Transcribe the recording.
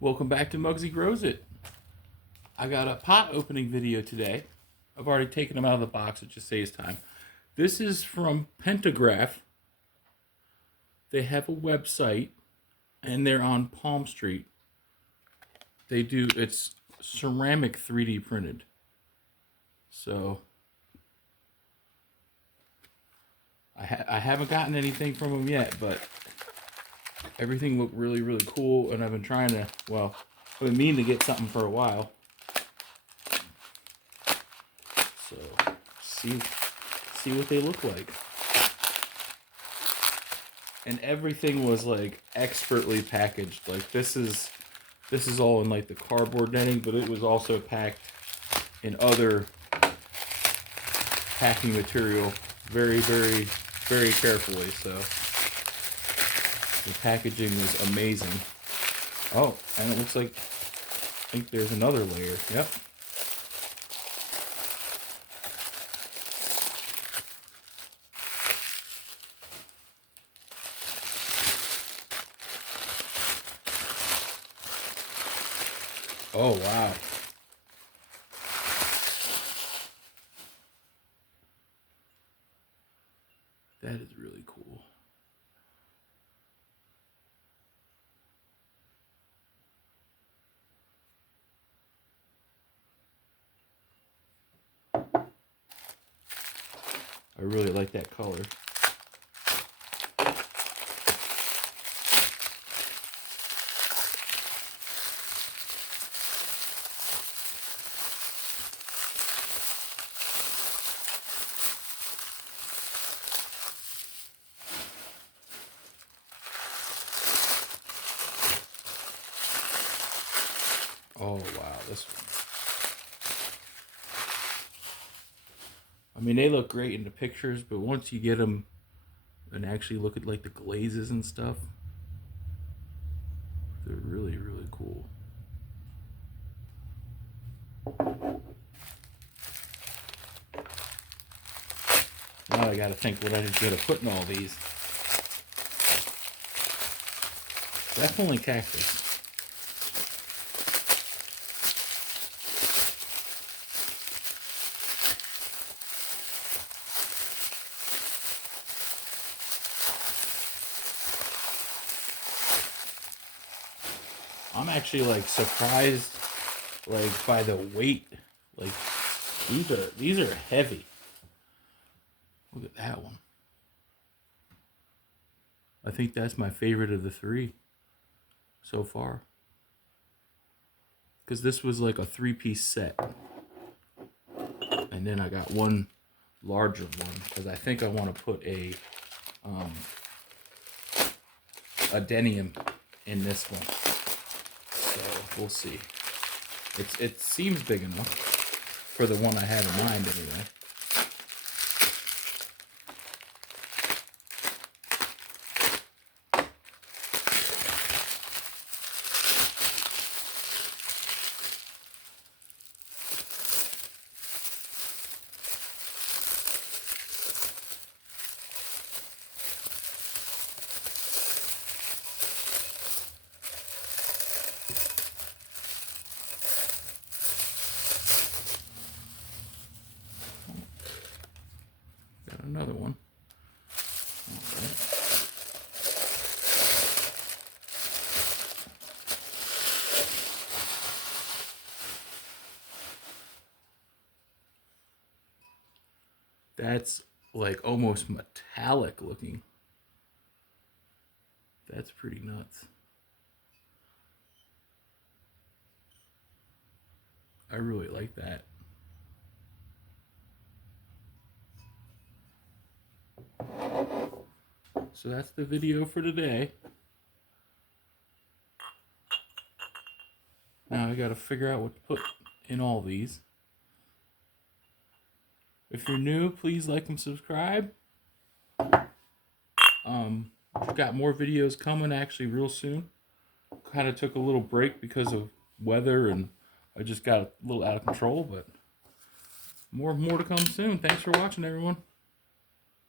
Welcome back to Muggsy Grows It. I got a pot opening video today. I've already taken them out of the box, it just saves time. This is from Pentograph. They have a website and they're on Palm Street. It's ceramic 3D printed. So I haven't gotten anything from them yet, but everything looked really, really cool, and I've been trying to, I've been meaning to get something for a while. So, see what they look like. And everything was like expertly packaged. Like this is all in like the cardboard netting, but it was also packed in other packing material very, very, very carefully. So the packaging was amazing. Oh, and it looks like, I think there's another layer. Yep. Oh, wow. That is really cool. I really like that color. Oh, wow, this one. I mean, they look great in the pictures, but once you get them and actually look at like the glazes and stuff, they're really, really cool. Now I gotta think what I'm gonna put in all these. Definitely cactus. I'm actually like surprised like by the weight. Like these are heavy. Look at that one. I think that's my favorite of the three so far. Because this was like a 3-piece set. And then I got one larger one because I think I want to put a denim in this one. So we'll see. It seems big enough for the one I have in mind anyway. Got another one. All right. That's like almost metallic looking. That's pretty nuts. I really like that. So that's the video for today. Now I gotta figure out what to put in all these. If you're new, please like and subscribe. Got more videos coming actually real soon. Kind of took a little break because of weather and I just got a little out of control, but more to come soon. Thanks for watching, everyone.